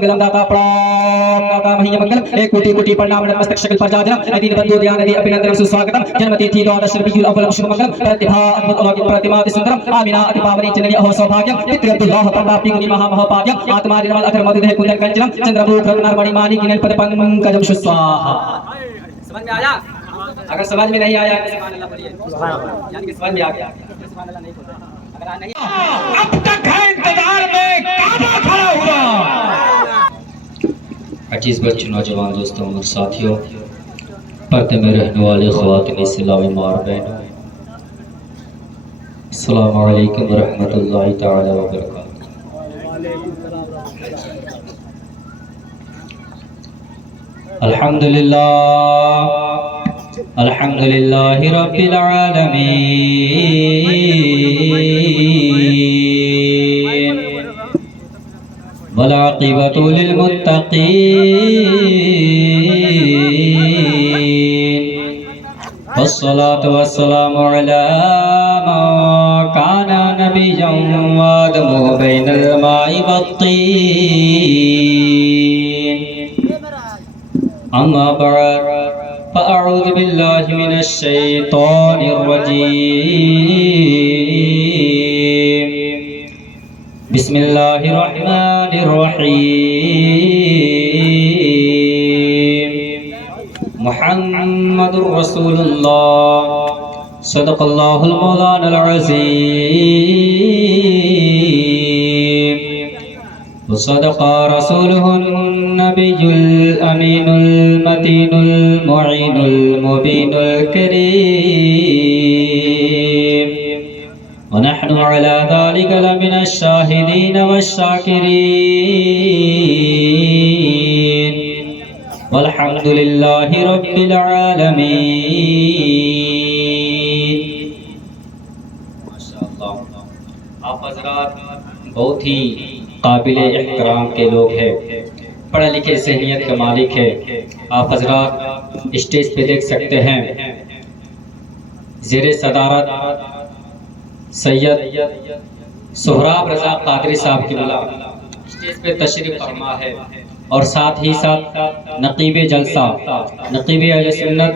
मंगलम दाता प्राप्ता मह्य मंगलम एक कोटि कोटि प्रणाम नतमस्तक शकल प्रजाजनम दीन बंधु ध्यान दी अभिनंदनम सुस्वागतम जन्मतिथि द्वादश रबियुल अव्वल शुभ मंगलम प्रतिभा अद्भुत अलौकिक प्रतिमा सुंदरम आमिना अति पावनी जननी अहो सौभाग्यम पितृ अब्दुल्लाह प्राप्ति गुणी महा महापाद्यम आत्मा निर्मल अधर मधुदेह कुंदन कंचनम चंद्रभूख रत्नमणि माणि किनल पद पंकजम सुस्वाहा। समझ में आया? अगर समझ में नहीं आया तो सुभान अल्लाह पढ़िए, यानी कि समझ में आ गया सुभान अल्लाह नहीं बोलते, अगर नहीं अब तक है इंतजार में काबा खड़ा हुआ। अजीज बच्चों, नौजवान दोस्तों और साथियों, पर्दे में रहने वाले ख़वातीन इस्लामी मार बहनों, अस्सलामु अलैकुम व रहमतुल्लाहि तआला व बरकातहू। अल्हम्दुलिल्लाह अल्हम्दुलिल्लाहि रब्बिल आलमीन वल आक़िबतु लिल मुत्तक़ीन वस्सलातु वस्सलामु अला मा काना नबिय्यन व आदमु बैनल माइ वत्तीन अम्मा बअद फ़अऊज़ु बिल्लाहि मिनश शैतानिर रजीम बिस्मिल्लाहिर रहमानिर रहीम मुहम्मदुर रसूलुल्लाह सदक़ल्लाहुल मौलानाल अज़ीम व सदक़ा रसूलुहुन नबियुल अमीनुल मतीनुल मुईनुल मुबीनुल करीम व नहनु अला ज़ालिका लमिनश शाहिदीन वश्शाकिरीन वल्हम्दुलिल्लाहि रब्बिल आलमीन। माशाअल्लाह, आप हज़रात बहुत ही काबिले एहतराम के लोग हैं, पढ़े लिखे ज़हनियत के मालिक है। आप हज़रात स्टेज पे देख सकते हैं ज़ेरे सदारत सैयद सोहराब रज़ा कादरी साहब की स्टेज पे तशरीफ फरमा है, और साथ ही साथ नकीब जलसा नकीब अहले सुन्नत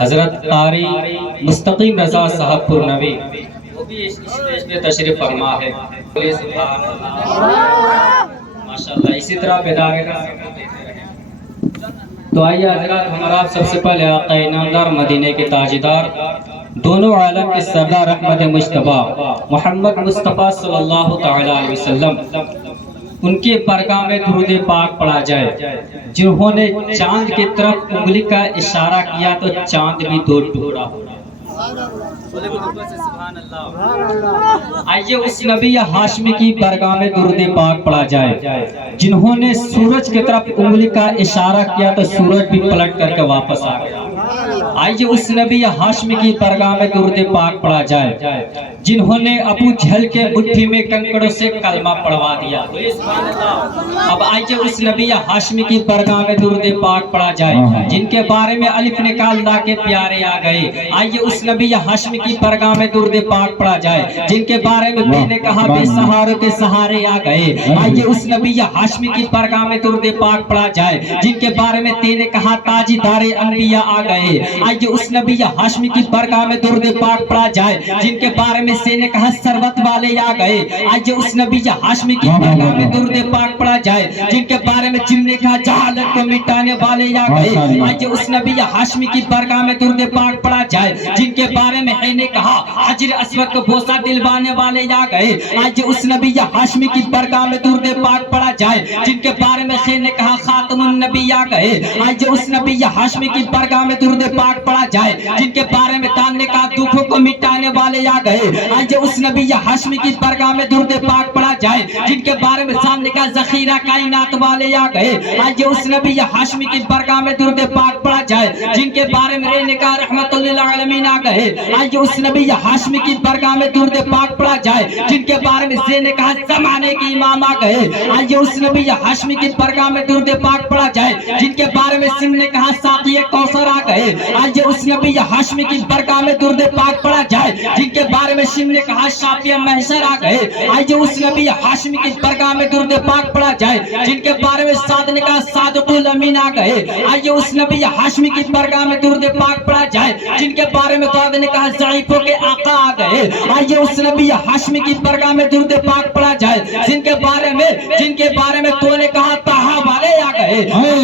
हज़रत कारी मुस्तकीम रज़ा साहब पुरनवी वो भी इस स्टेज पे तशरीफ फरमा है। माशाअल्लाह, इसी तरह बेदारे का तो आइए हज़रात, हमारा आप सबसे पहले आका इनामदार मदीने के ताजदार दोनों आलम के सरदार अहमद मुश्तबा मोहम्मद मुस्तफ़ा सल्लल्लाहु तआला अलैहि वसल्लम उनके बरगाह में दुरूद पाक पढ़ा जाए। जिन्होंने चांद की तरफ उंगली का इशारा किया तो चांद भी दो टुकड़ा हो। आइए उस नबी हाशमी की बरगाह में दुरूद पाक पढ़ा जाए। जिन्होंने सूरज की तरफ उंगली का इशारा किया तो सूरज भी पलट करके वापस आ गया। आइए उस नबी हाशमी की बरगाह में दुरूद पाक पढ़ा जाए। जिन्होंने अबू जहल के मुट्ठी में कंकड़ों से कलमा पढ़वा दिया। अब आइए उस नबी हाशमी की बरगाह में दुरूद पाक पढ़ा जाए। जिनके बारे में अलिफ निकाल ला के प्यारे आ गए। आइए उस नबी हाशमी की बरगाह में दुरूद पाक पढ़ा जाए। जिनके बारे में मैंने कहा बेसहारों के सहारे आ गए। आइए उस नबी हाशमी की बरगाह में दुरूद पाक पढ़ा जाए। जिनके बारे में तेने कहा ताजदारे अनबिया आ गए। आइए उस नबी हाशमी की बरगाह में दुरूद पाक पढ़ा जाए। जिनके बारे में से ने कहा सरवत वाले आ गए। आइए उस नबी हाशमी की बरगाह में दुरूद पाक पढ़ा जाए। जिनके बारे में जिनने कहा जहालत को मिटाने वाले आ गए। आइए उस नबी हाशमी की बरगाह में दुरूद पाक पढ़ा जाए। जिनके बारे में है ने कहा हजर अस्वद को बोसा दिलवाने वाले आ गए। आइए उस नबी हाशमी की बरगाह में दुरूद पाक पढ़ा जाए। जिनके बारे में से ने कहा खातमुन नबी आ गए। आइए उस नबी हाशमी की बरगाह में दुरूद पाक पढ़ा जाए। जिनके बारे में दान ने कहा दुखों को मिटाने वाले आ गए। आइए उस नबी हाशमी की बरगाह में दुरूद पाक पढ़ा जाए। जिनके बारे में सामने का जखीरा कायनात वाले आ गए। आइए उस नबी हाशमी की बरगाह में दुरूद पाक पढ़ा जाए। जिनके बारे में रहने का रहमतुल लिल आलमीन आ गए। आइए उस नबी हाशमी की बरगाह में दुरूद पाक पढ़ा जाए। जिनके बारे में से ने कहा जमाने के इमाम आ गए। आइए उस नबी हाशमी की बरगाह में दुरूद पाक पढ़ा जाए। जिनके बारे में सिंह ने कहा साक़ी कौसर आ गए। आइए उस नबी हाशमी की बरगाह में दुरूद पाक पढ़ा जाए। जिनके बारे में सिंह ने कहा शाफिया महशर आ गए। आइए उस नबी हाशमी की बरगाह में दुरूद पाक पढ़ा जाए। जाए जिनके बारे में साद ने कहा सादकुल अमीन आ गए। आइए उस नबी हाशमी की बरगाह में दुरूद पाक पढ़ा जाए जिनके बारे में साद ने कहा ज़ईफों के आका आ गए। आइए उस नबी हाशमी की बरगाह में दुरूद पाक पढ़ा जाए जिनके बारे में तो ने कहा ताहा वाले आ गए।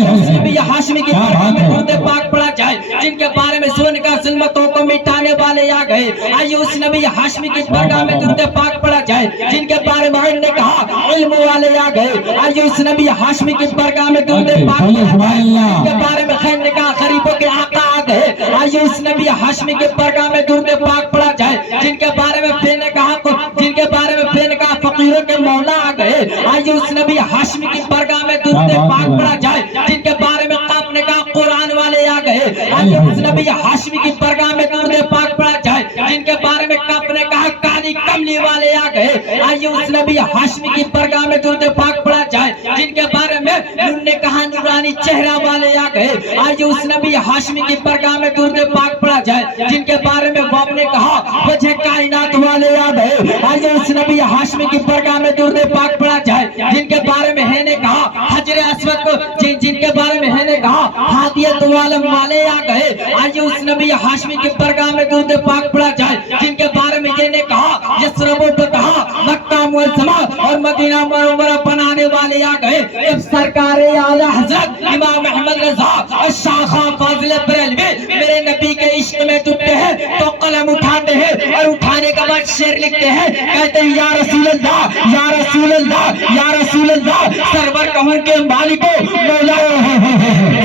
उस नबी हाशमी की बरगाह में दुरूद पाक पढ़ा जाए जिनके बारे में सोने का ज़ुल्मतों को मिटाने वाले आ गए। आइए उस नबी हाशमी की बरगाह में दुरूद पाक पढ़ा जाए जिनके बारे में ने कहा इल्म वाले आ गए। आइए उस नबी हाशमी की बरगाह में दुरूद पाक जिनके बारे में खैर ने कहा गरीबों के आका आ गए। आइए उस नबी हाशमी की बरगाह में दुरूद पाक पढ़ा जाए जिनके बारे में फिर ने कहा फकीरों के मौला आ गए। आइए उस नबी हाशमी की बरगाह में दुरूद पाक पढ़ा जाए जिनके बारे में काफ ने कहा कुरान वाले आ गए। आइए उस नबी हाशमी की बरगाह में दुरूद पाक पढ़ा जाए जिनके बारे में काफ ने कहा काली कमली वाले आ गए। आइए उस नबी हाशमी की बरगाह में दुरूद पाक पढ़ा जाए जिनके बारे में नून ने कहा नूरानी चेहरा वाले आ गए। आइए उस नबी हाशमी की बरगाह में दुरूद पाक पढ़ा जाए जिनके बारे में वाब ने कहा वजह कायनात वाले आ गए। आइए उस नबी हाशमी की बरगाह में दुरूद पाक पढ़ा जाए जिनके बारे में है ने कहा हजरे अस्वद को जिनके बारे में है ने कहा हादियत वालम वाले आ गए। आइए उस नबी हाशमी की बरगाह में दुरूद पाक पढ़ा जाए जिनके बारे में ये ने कहा यसरबो कहा मक्का मुअज़्ज़मा और मदीना मुनव्वरा बनाने वाले आ गए। जब सरकार आला हजरत इमाम अहमद रज़ा और शाखा फाजिल बरेलवी मेरे नबी के इश्क में डूबते हैं तो कलम उठाते हैं और उठाने के बाद शेर लिखते हैं, कहते हैं या रसूल अल्लाह या रसूल अल्लाह या रसूल अल्लाह। सरवर कहूं के मालिको मौला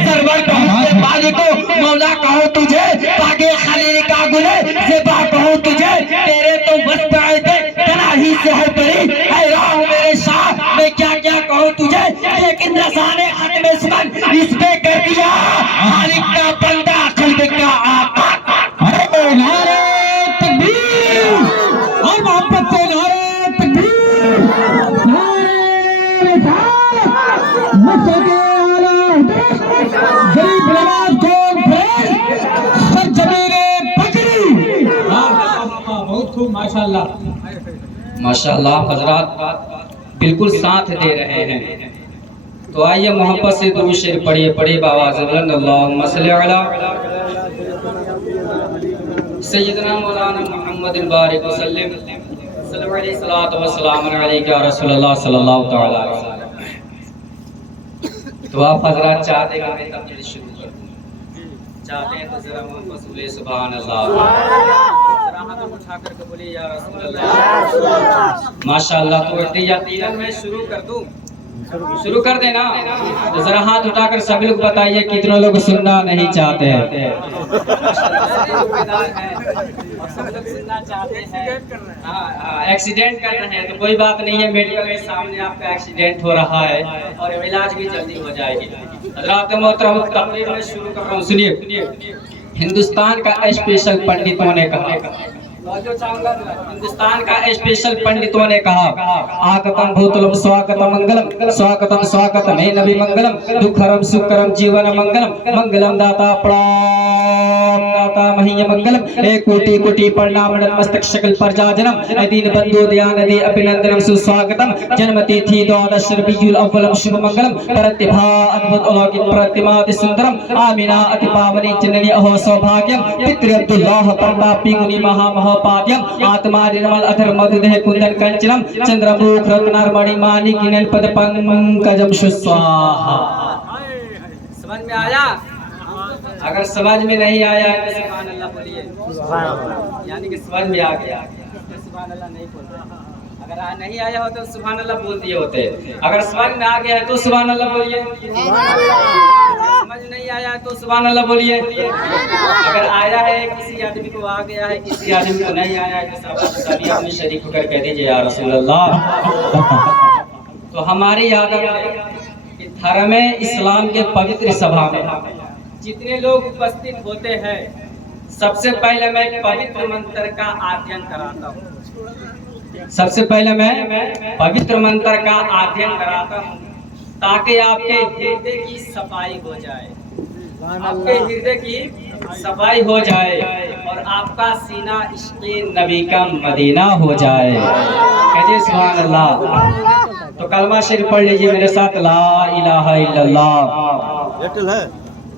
सरवर कहूं के मालिको मौला कहो तुझे पागे खलील का गुले ज़िबा कहूं तुझे तेरे तो बस पे आए थे तनाही से है परी ऐ राह मेरे शाह मैं क्या क्या कहूं तुझे लेकिन रज़ाने खत्म इस्मन इस पे कर दिया खालिक का बंदा कल्ब का आका। अरे नारे तकबीर और मोहब्बत से नारे तकबीर नारे रिसालत मसजिद आला गरीब नवाज कौन फ्रेंड सर जमीरे बकरी। बहुत खूब माशाल्लाह माशाल्लाह। हजरात बिल्कुल साथ दे रहे हैं तो आइए मोहब्बत से दुरूद शरीफ पढ़िए बावाज़ बुलंद अल्लाहुम्मा सल्ली अला सय्यदना मौलाना मुहम्मदिन बारिक वसल्लम सल्लल्लाहु अलैहि सलातो व सलाम अलैका या रसूलल्लाह सल्लल्लाहु तआला अलैहि वसल्लम। तो आप हजरात चाहते हैं मैं तकरीर शुरू कर दूं, चाहते हैं तो जरा मोहब्बत से बोलिए सुभान अल्लाह, जरा हाथ उठा करके बोलिए या रसूल अल्लाह माशाअल्लाह। तो यकीनन मैं शुरू कर दूं, शुरू कर देना तो जरा हाथ उठाकर सभी लोग बताइए कितने लोग सुनना नहीं चाहते हैं। एक्सीडेंट कर रहे हैं तो कोई बात नहीं है, मेडिकल के सामने आपका एक्सीडेंट हो रहा है और इलाज भी जल्दी हो जाएगी। हज़रात मोहतरम तकरीर में शुरू कर रहा हूँ, सुनिए। हिंदुस्तान का स्पेशल पंडितों ने कहा, हिंदुस्तान का स्पेशल पंडितों ने कहा आगतम भूतलम स्वागतम मंगलम स्वागतम स्वागतम हे नबी मंगलम दुखरम सुखरम जीवन मंगलम मंगलम दाता प्रणाम दाता महीय मंगलम हे कोटि कोटि प्रणाम नतमस्तक शकल पर जाजनम दीन बंधु दयानिधि अभिनंदनम सुस्वागतम जन्म तिथि द्वादश रबीउल अव्वलम शुभ मंगलम प्रतिभा अद्भुत अलौकिक प्रतिमा अति सुंदरम आमिना अति पावनी जननी अहो सौभाग्यम पितृ अब्दुल्लाह परतापी मुनि महा पाद्यम आत्मा निर्मल अधर मधुदेह कुंदन कंचनम चंद्रमुख रत्नारमणि माणिक किनन पद पंकजम स्वाहा। समझ में आया? अगर समझ में नहीं आया तो सुभान अल्लाह बोलिए, यानी कि समझ में आ गया तो सुभान अल्लाह नहीं बोलते। अगर नहीं आया हो तो सुभान अल्लाह बोल दिए होते, अगर समझ में आ गया है तो सुभान अल्लाह बोलिए, समझ नहीं आया तो सुभान अल्लाह बोलिए। अगर आया है किसी आदमी को आ गया है, किसी आदमी को नहीं आया है तो सभी आदमी शरीक होकर कह दीजिए या रसूल अल्लाह। तो हमारी आदत है कि धर्म इस्लाम के पवित्र सभा में जितने लोग उपस्थित होते हैं सबसे पहले मैं पवित्र मंत्र का अध्ययन कराता हूँ। सबसे पहले मैं पवित्र मंत्र का अध्ययन कराता हूँ ताकि आपके हृदय की सफाई हो जाए, आपके हृदय की सफाई हो जाए और आपका सीना इश्क़े नबी का मदीना हो जाए। कहिए सुभान अल्लाह। तो कलमा शरीफ पढ़ लीजिए मेरे साथ, ला इलाहा इल्लल्लाह।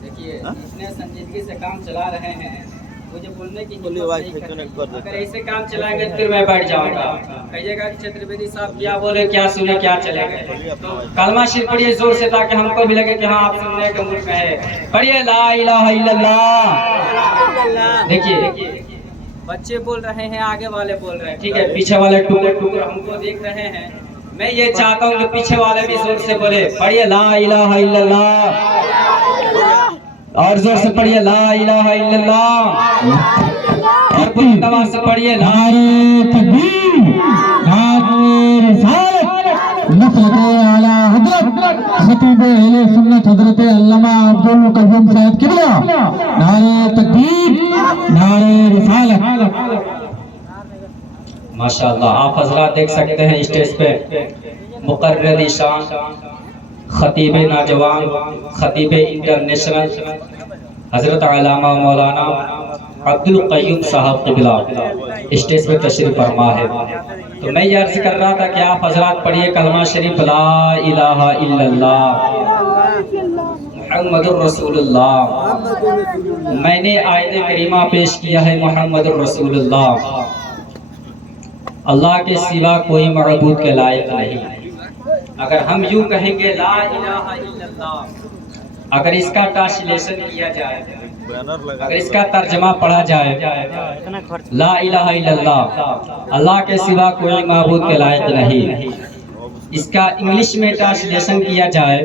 देखिए इतने संजीदगी से काम चला रहे हैं, मुझे बोलने की अगर ऐसे काम चलाएंगे तो फिर मैं बैठ जाऊंगा। कहिएगा कि छत्रपति साहब क्या बोले, क्या सुने, क्या चलेगा। तो कलमा शरीफ पढ़िए जोर से, ताकि हमको भी लगे कि हाँ आप सुनने के मूड में है। पढ़िए ला इलाहा इल्लल्लाह। देखिए बच्चे बोल रहे हैं, आगे वाले बोल रहे हैं, ठीक है, पीछे वाले टुकड़े हमको देख रहे हैं। मैं ये चाहता हूँ कि पीछे वाले भी जोर से बोले। पढ़िए ला इलाहा इल्लल्लाह, और जोर से पढ़िए ला इलाहा इल्लल्लाह, और बुलंद आवाज से पढ़िए नारे तकबीर, नारे रिसालत, नसरत आला हजरत खतीब अहले सुन्नत हजरत अल्लामा अब्दुल कयूम साहब किबला, नारे तकबीर, नारे रिसालत। माशाअल्लाह, आप हजरात देख सकते हैं स्टेज पे मुकर्रर शान खतीब नौजवान, खतीब इंटरनेशनल हजरत अल्लामा मौलाना अब्दुल कयूम साहब किबला स्टेज पे तशरीफ फरमा है। तो मैं ये अर्ज कर रहा था कि आप हजरात पढ़िए कलमा शरीफ ला इलाहा इल्लल्लाह मुहम्मदुर रसूलुल्लाह। मैंने आयत करीमा पेश किया है मुहम्मदुर रसूलुल्लाह, अल्लाह के सिवा कोई मअबूद के लायक नहीं। अगर हम यूं कहेंगे ला इलाहा इल्लल्लाह, अगर इसका ट्रांसलेशन किया जाए, अगर इसका तर्जमा पढ़ा जाए, ला इलाहा इल्लल्लाह अल्लाह के सिवा कोई मअबूद के लायक नहीं, इसका इंग्लिश में ट्रांसलेशन किया जाए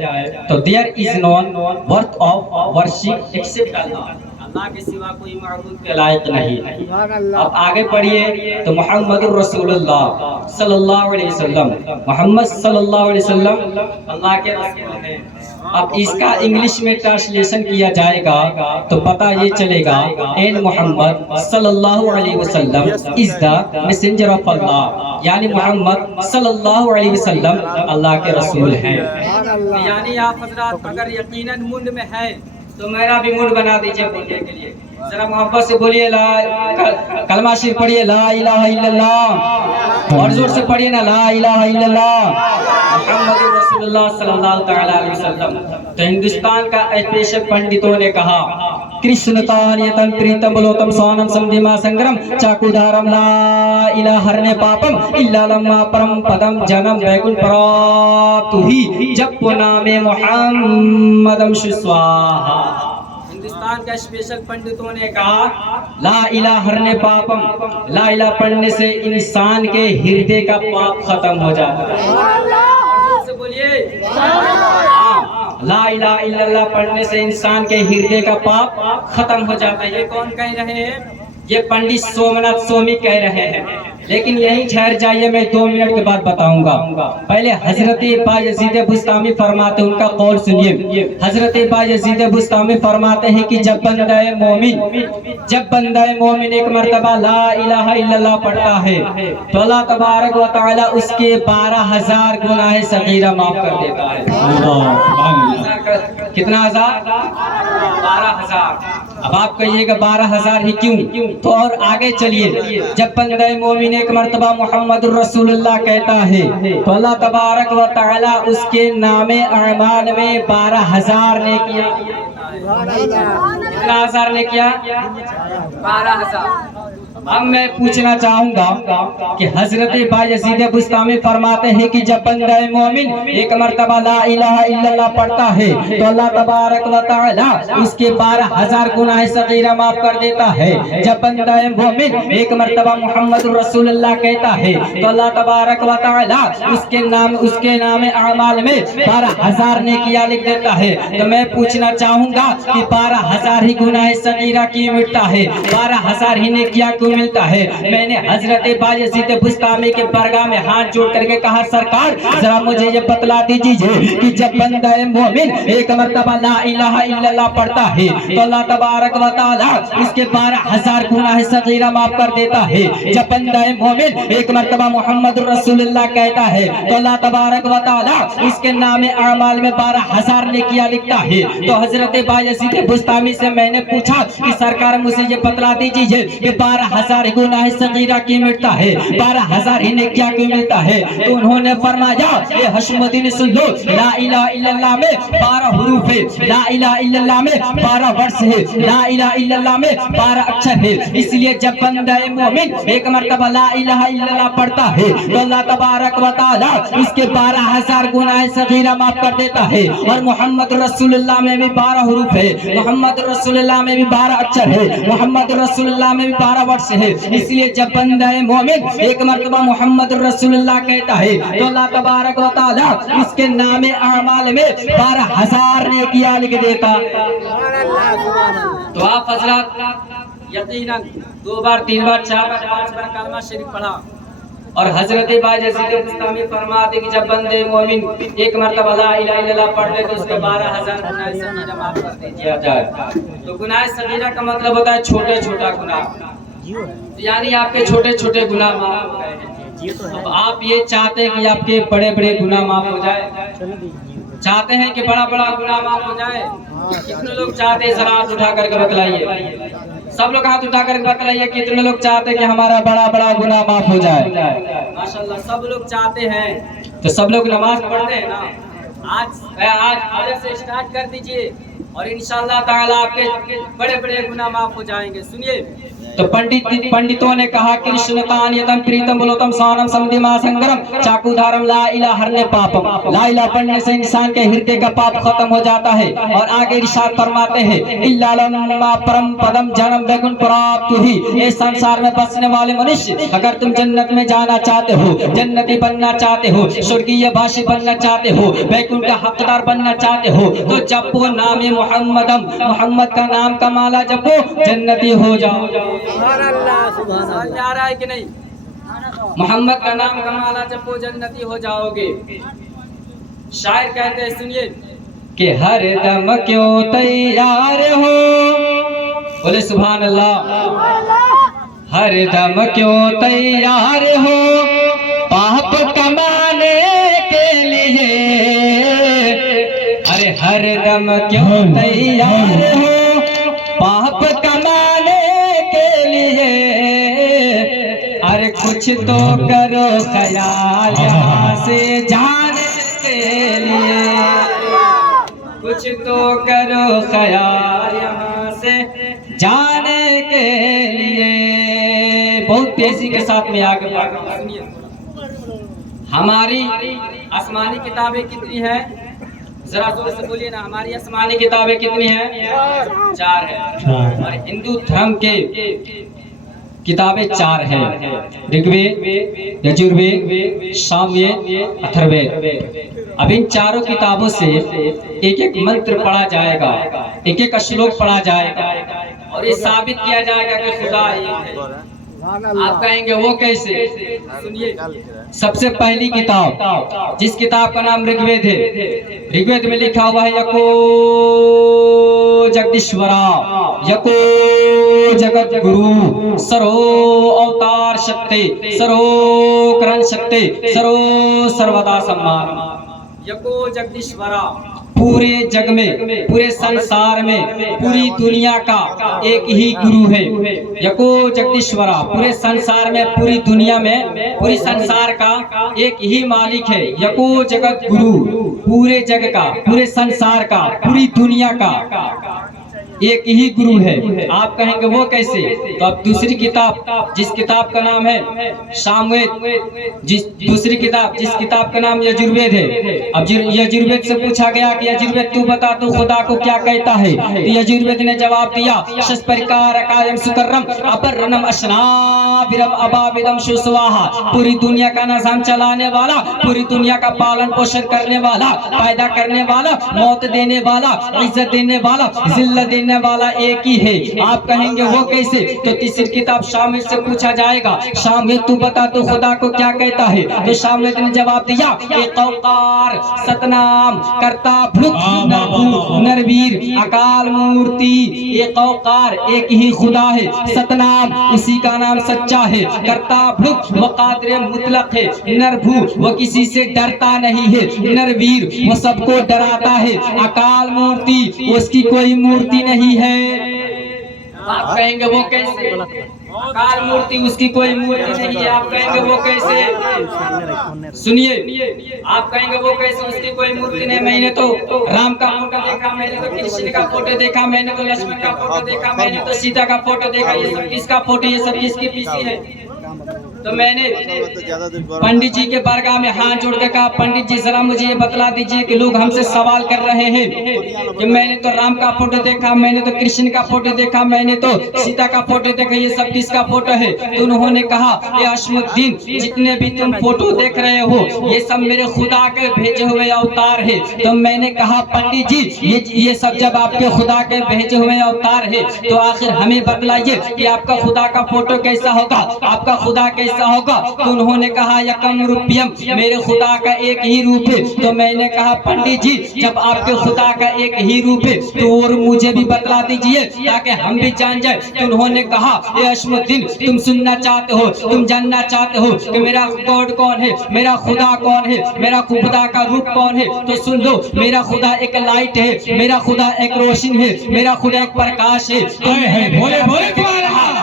तो there is none worth of worship except Allah, अल्लाह के सिवा कोई मअबूद के लायक नहीं। अब आगे पढ़िए तो मुहम्मदुर रसूलुल्लाह सल्लल्लाहु अलैहि वसल्लम, मोहम्मद सल्लल्लाहु अलैहि वसल्लम अल्लाह के रसूल हैं। अब इसका इंग्लिश में ट्रांसलेशन किया जाएगा तो पता ये चलेगा एंड मोहम्मद सल्लल्लाहु अलैहि वसल्लम इज द मैसेंजर ऑफ अल्लाह, यानी मोहम्मद सल्लल्लाहु अलैहि वसल्लम अल्लाह के रसूल हैं। यानी आप हजरात अगर यकीनन मुंड में है तो मेरा भी मूड बना दीजिए बोलने के लिए। जरा मोहब्बत से बोलिए कलमा शरीफ पढ़िए ला इलाहा इल्लल्लाह, और जोर से पढ़िए ना ला इलाहा इल्लल्लाह मुहम्मदुर रसूलुल्लाह सल्लल्लाहु तआला अलैहि वसल्लम। तो हिंदुस्तान का ऐतिहासिक पंडितों ने कहा कृष्ण तान्यतन प्रीतम बलोतम स्वानम समधिमा संग्रम चाकुधारम ला इलाहा हरने पापम इल्ला लम्मा परम पदम जन्म वैकुंठ प्राप्त ही जप नामे मुहम्मदम स्वाहा। हिंदुस्तान का स्पेशल पंडितों ने कहा ला इलाहा हरने पापम, ला इलाहा पढ़ने से इंसान के हृदय का पाप खत्म हो जाता है। से बोलिए ला इलाहा इल्लल्लाह पढ़ने से इंसान के हृदय का पाप खत्म हो जाता है। ये कौन कह रहे हैं? ये पंडित सोमनाथ स्वामी कह रहे हैं। लेकिन यही ठहर जाइए, मैं 2 मिनट के बाद बताऊंगा। पहले हजरत बायजीद बुस्तामी फरमाते, उनका कौल सुनिए। हजरत बायजीद बुस्तामी फरमाते हैं कि जब बंदा मोमिन एक मर्तबा ला इलाहा इल्लल्लाह पढ़ता है तो अल्लाह तबारक व तआला उसके 12,000 गुनाह सगीरा माफ कर देता है। कितना हजार? 12,000। अब आप कहिएगा 12,000 ही क्यों? तो और आगे चलिए, जब बंदा मोमिन एक मर्तबा मुहम्मदुर रसूलुल्लाह कहता है तो अल्लाह तबारक व तआला उसके नामे अमाल में 12,000 ने किया। कितना हजार ने किया? 12,000। अब मैं पूछना चाहूंगा कि हजरत बायजीद बुस्तामी फरमाते हैं कि जब बंदा मोमिन एक मर्तबा ला इलाहा इल्लल्लाह पढ़ता है तो अल्लाह तबारक व तआला उसके 12,000 गुनाह सगीरा माफ कर देता है। जब बंदा मोमिन एक मर्तबा मुहम्मदुर रसूलुल्लाह कहता है तो अल्लाह तबारक व तआला उसके नाम अमाल में 12,000 नेकियां लिख देता है। तो मैं पूछना चाहूंगा कि 12,000 ही गुनाह सगीरा क्यों मिटता है? 12,000 ही नेकियां क्यों मिलता है? मैंने हजरत बायजीद बुस्तामी के बरगाह में हाथ जोड़ करके कहा सरकार जरा मुझे ये बतला दीजिए कि जब बंदा मोमिन एक मर्तबा ला इलाहा इल्लल्लाह पढ़ता है तो अल्लाह तबारक व तआला इसके 12,000 गुनाह सगीरा माफ कर देता है। जब बंदा मोमिन एक मर्तबा मुहम्मदुर रसूलुल्लाह कहता है तो अल्लाह तबारक व तआला इसके नाम अमाल में 12,000 नेकियां लिखता है। तो हजरत बायजीद बुस्तामी से मैंने पूछा कि सरकार मुझे ये बतला दीजिए कि 12,000 12,000 गुनाह सगीरा की मिटता है, 12,000 ही नेकिया की मिलता है। तो उन्होंने फरमाया ये हशमुद्दीन सुन लो, ला इलाहा इल्लल्लाह में 12 हुरूफ है, ला इलाहा इल्लल्लाह में 12 वर्ष है, ला इलाहा इल्लल्लाह में 12 अक्षर है। इसलिए जब बंदा मोमिन एक मर्तबा ला इलाहा इल्लल्लाह पढ़ता है तो अल्लाह तबारक व तआला इसके 12,000 गुनाह सगीरा माफ कर देता है। और मोहम्मद रसूलुल्लाह में भी 12 हुरूफ है, मोहम्मद रसूलुल्लाह में भी 12 अक्षर है, मोहम्मद रसूलुल्लाह में भी 12 वर्ष है। इसलिए जब बंदा मोमिन एक मर्तबा मोहम्मद रसूलुल्लाह कहता है तो अल्लाह तबारक व तआला इसके नामे अमाल में 12,000 नेकियां लिख देता। तो आप हजरत यकीनन 2 बार 3 बार 4 बार 5 बार कलमा शरीफ पढ़ा। और हजरत बायजीद बुस्तामी फरमाते कि जब बंदे मोमिन एक मर्तबा ला इलाहा इल्लल्लाह पढ़ते तो उसके 12,000 गुनाह सगीरा माफ कर दिया जाए। तो गुनाह सगीरा का मतलब होता है छोटे छोटा गुनाह, यानी आपके छोटे छोटे गुनाह माफ हो गए हैं। अब आप ये चाहते हैं कि आपके बड़े बड़े गुनाह माफ हो जाए, चाहते हैं कि बड़ा बड़ा गुनाह माफ हो जाए। कितने लोग चाहते हैं? जरा हाथ उठा करके बतलाइए, सब लोग हाथ उठा करके बतलाइए कितने लोग चाहते हैं कि हमारा बड़ा बड़ा गुनाह माफ हो जाए। माशाल्लाह सब लोग चाहते हैं। तो सब लोग नमाज पढ़ते हैं ना? आज से स्टार्ट कर दीजिए और इंशाअल्लाह ताला आपके बड़े बड़े गुनाह माफ हो जाएंगे। सुनिए, तो पंडितों ने कहा कृष्ण तान्यतम प्रीतम बोलोतम सानम समधिमा संगरम चाकुधारम ला इलाहा हरने पापम। ला इलाहा पढ़ने से इंसान के हृदय का पाप खत्म हो जाता है। और आगे इरशाद फरमाते हैं इल्ला लम्मा परम पदम जन्म वैकुंठ प्राप्त ही। इस संसार में बसने वाले मनुष्य अगर तुम जन्नत में जाना चाहते हो, जन्नती बनना चाहते हो, स्वर्गीय भाषी बनना चाहते हो, वैकुंठ का हकदार बनना चाहते हो तो जपो नाम मुहम्मदम, मोहम्मद का नाम का माला जपो, जन्नती हो जाओ। आ रहा है कि नहीं? मोहम्मद का नाम का माला जपो, जन्नती हो जाओगे। शायर कहते हैं, सुनिए कि हर दम क्यों तैयार हो, बोले सुभान अल्लाह। हर दम क्यों तैयार हो पाप कमाने के लिए, अरे हर दम क्यों तैयार हो पाप कमाने के लिए। अरे कुछ तो करो ख्याल यहाँ से जाने के लिए, कुछ तो करो ख्याल यहाँ से जाने के लिए। बहुत तेजी के साथ में आगे बढ़ सुनिए। हमारी आसमानी किताबें कितनी हैं? जरा जोर से बोलिए ना। हमारी आसमानी किताबें कितनी हैं? 4 है। और हिंदू धर्म के किताबें 4 हैं, ऋग्वेद, यजुर्वेद, सामवेद, अथर्ववेद। अब इन चारों किताबों से एक एक मंत्र पढ़ा जाएगा, एक एक श्लोक पढ़ा जाएगा और ये साबित किया जाएगा कि खुदा एक है। आप कहेंगे वो कैसे? सुनिए, सबसे पहली किताब जिस किताब का नाम ऋग्वेद है, ऋग्वेद में लिखा हुआ है यको जगदीश्वरा, यको जगत गुरु, सरो अवतार शक्ति, सरो करण शक्ति, सरो सर्वदा सम्मान। यको जगदीश्वरा, पूरे जग में, पूरे संसार में, पूरी दुनिया का एक ही गुरु है। यको जगदीश्वरा, पूरे संसार में, पूरी दुनिया में, पूरी संसार का एक ही मालिक है। यको जगत गुरु, पूरे जग का, पूरे संसार का, पूरी दुनिया का एक ही गुरु है। आप कहेंगे वो कैसे? तो अब दूसरी किताब जिस किताब का नाम है सामवेद, दूसरी किताब जिस किताब का नाम यजुर्वेद है। अब यजुर्वेद से पूछा गया कि यजुर्वेद तू बता तो खुदा को क्या कहता है? तो यजुर्वेद ने जवाब दिया शश परिकार कायम सुकर्रम अपरनम अशनाबिरम अबाबिदम सुस्वाहा। पूरी दुनिया का निजाम चलाने वाला, पूरी दुनिया का पालन पोषण करने वाला, पैदा करने वाला, मौत देने वाला, इज्जत देने वाला, जिल्लत देने वाला एक ही है। आप कहेंगे वो कैसे? तो तीसरी किताब शामिल से पूछा जाएगा शामिल तू बता तो खुदा को क्या कहता है? तो शामिल ने जवाब दिया एक औकार सतनाम कर्ता भृत नरवीर अकाल मूर्ति। एक औकार एक ही खुदा है, सतनाम उसी का नाम सच्चा है, कर्ता भृत वो कादिर मुतलक है, नरभू वो किसी से डरता नहीं है, नरवीर वो सबको डराता है, अकाल मूर्ति उसकी कोई मूर्ति नहीं है। आप कहेंगे वो कैसे? अकाल मूर्ति, उसकी कोई मूर्ति नहीं है। आप कहेंगे वो कैसे? सुनिए, आप कहेंगे वो कैसे, उसकी कोई मूर्ति नहीं। मैंने तो राम का फोटो देखा, मैंने तो कृष्ण का फोटो देखा, मैंने तो लक्ष्मण का फोटो देखा, मैंने तो सीता का फोटो देखा। ये सब किसका फोटो, ये सब किसकी पीसी है? तो मैंने पंडित जी के बारगाह में हाथ जोड़ के कहा, पंडित जी जरा मुझे ये बतला दीजिए कि लोग हमसे सवाल कर रहे हैं कि मैंने तो राम का फोटो देखा, मैंने तो कृष्ण का फोटो देखा, मैंने तो सीता का फोटो देखा, ये सब किसका फोटो है? तो उन्होंने कहा, ये अशमुद्दीन, जितने भी तुम फोटो देख रहे हो ये सब मेरे खुदा के भेजे हुए अवतार है। तो मैंने कहा, पंडित जी ये सब जब आपके खुदा के भेजे हुए अवतार है तो आखिर हमें बतलाइए कि आपका खुदा का फोटो कैसा होगा, आपका खुदा कैसा होगा? तो उन्होंने कहा, यकम रूपयम, मेरे खुदा का एक ही रूप है। तो मैंने कहा, पंडित जी जब आपके खुदा का एक ही रूप है तो और मुझे भी बतला दीजिए ताकि हम भी जान जाए। तो उन्होंने कहा, ये अशमुद्दीन, तुम सुनना चाहते हो, तुम जानना चाहते हो कि मेरा गॉड कौन है, मेरा खुदा कौन है, मेरा खुदा का रूप कौन है? तो सुन लो, मेरा खुदा एक लाइट है, मेरा खुदा एक रोशन है, मेरा खुदा एक प्रकाश है। तो बोले बोले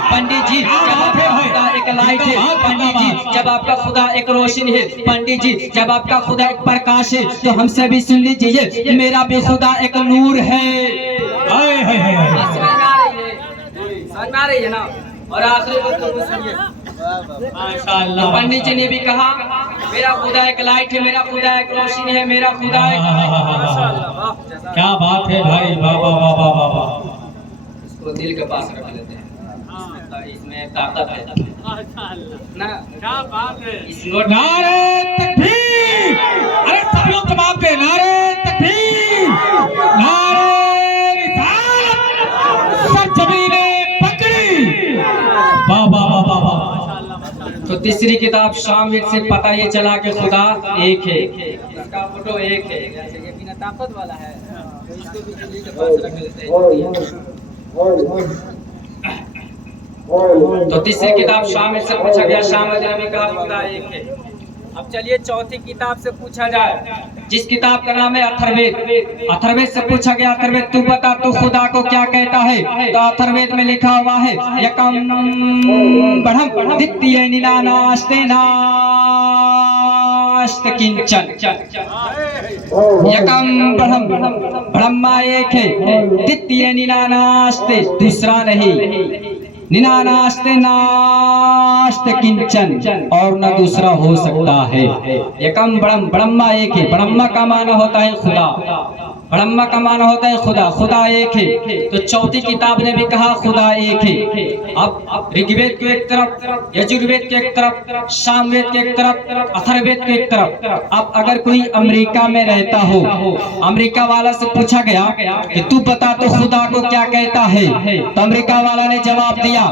पंडित जी जब आपका खुदा एक लाइट है, पंडित जी जब आपका खुदा एक रोशन है, पंडित जी जब आपका खुदा एक प्रकाश है, तो हमसे भी सुन लीजिए, मेरा भी खुदा एक नूर है। समझ में आ रही है ना? और आखिरी बात तो सुनिए, तो पंडित जी ने भी कहा, मेरा खुदा एक लाइट है, मेरा खुदा एक रोशनी है, मेरा खुदा एक। क्या बात है भाई, वाह वाह वाह वाह वाह। इसको दिल के पास रख लेते हैं, इसमें ताकत है ना? क्या बात है? नारे तकबीर, अरे सब लोग जवाब दे, नारे तकबीर, नारे रिसालत, सब जमीने पकड़ी। वाह वाह वाह वाह वाह। तो तीसरी किताब शामिल से पता ये चला कि खुदा एक है, इसका फोटो एक है, ये बिना ताकत वाला है, तो इसको भी दिल के पास रख लेते हैं। तो तीसरी किताब शामिल से पूछा गया, शामिल ने भी कहा खुदा एक है। अब चलिए चौथी किताब से पूछा जाए, जिस किताब का नाम है अथर्ववेद। अथर्ववेद से पूछा गया, अथर्ववेद तू बता, तू खुदा को क्या कहता है? तो अथर्ववेद में लिखा हुआ है, यकम बढ़म द्वितीय निनानास्ते नास्त किंचन। यकम बढ़म, ब्रह्मा एक है, द्वितीय निनानास्ते, दूसरा नहीं, निनानास्ते नास्ते किंचन, और न दूसरा हो सकता है। यकम ब्रह्म, ब्रह्मा एक है, ब्रह्मा का माना होता है खुदा, ब्रह्मा का माना होता है खुदा, खुदा एक है। तो चौथी किताब ने भी कहा खुदा एक है। अब ऋग्वेद को एक तरफ, यजुर्वेद के एक तरफ, सामवेद के एक तरफ, अथर्ववेद के एक तरफ। अब अगर कोई अमेरिका में रहता हो, अमेरिका वाला से पूछा गया कि तू बता तो खुदा को क्या कहता है? तो अमेरिका वाला ने जवाब दिया,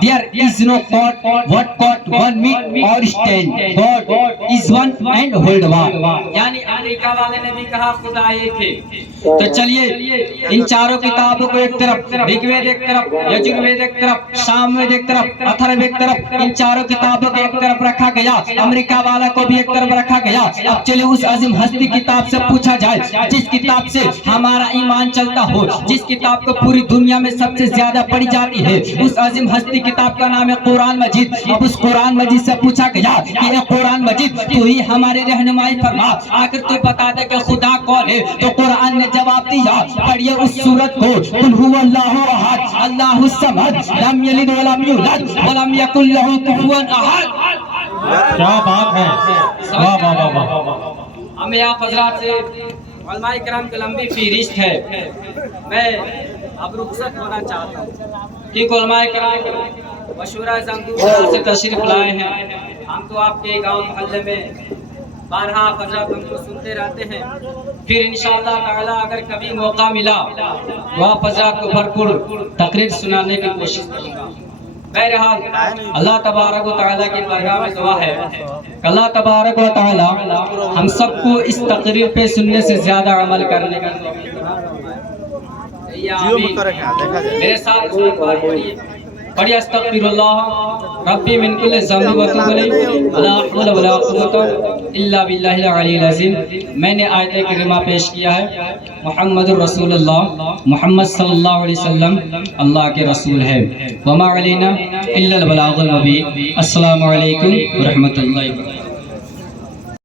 there is no god what god one meet और stand, god is one and hold one. यानी अमेरिका वाले ने भी कहा खुदा एक है। तो चलिए इन चारों किताबों को एक तरफ, ऋग्वेद एक तरफ, यजुर्वेद एक तरफ, सामवेद एक तरफ, अथर्ववेद एक तरफ, इन चारों किताबों को एक तरफ रखा गया, अमेरिका वाला को भी एक तरफ रखा गया। अब चलिए उस अजीम हस्ती किताब से पूछा जाए जिस किताब से हमारा ईमान चलता हो, जिस किताब को पूरी दुनिया में सबसे ज्यादा पढ़ी जाती है, उस अजीम हस्ती किताब का नाम है कुरान मजीद। अब उस कुरान मजीद से पूछा गया कि ये कुरान मजीद तू ही हमारे रहनुमाई फरमा, आखिर तू बता दे कि खुदा कौन है? तो कुरान ने जवाब दिया, पढ़िए उस सूरत को, कुल हुवल्लाहु अहद अल्लाहुस समद लम यलिद वलम यूलद वलम यकुल लहू कुफुवन अहद। क्या बात है, वाह वाह वाह वाह। हमें आप हजरात से उलमाए किराम की लंबी फहरिस्त है, मैं अब रुखसत होना चाहता हूँ कि उलमाए किराम मशवरा से तशरीफ लाए हैं। हम तो आपके गांव मोहल्ले में बारहा हजरात हमको सुनते रहते हैं, फिर इंशाअल्लाह ताला अगर कभी मौका मिला तो आप हजरात को भरपूर तकरीर सुनाने की कोशिश करूँगा। बहरहाल अल्लाह तबारक व तआला की बारगाह में दुआ है, अल्लाह तबारक व तआला हम सबको इस तकरीर पे सुनने से ज्यादा अमल करने का तौफीक अता फरमाए। मेरे साथ एक बार पढ़िए, पढ़िए अस्तगफिरुल्लाह रब्बी मिन कुल्लि ज़ंबि व तूब अलैहि ला हौला वला कुव्वता इल्ला बिल्लाहिल अलिय्यिल अज़ीम। मैंने आयत करीमा पेश किया है मुहम्मदुर रसूलुल्लाह, मोहम्मद सल्लल्लाहु अलैहि वसल्लम अल्लाह के रसूल है। वमा अलैना इल्लल बलागुल मुबीन। अस्सलामु अलैकुम व रहमतुल्लाहि व बरकातहू।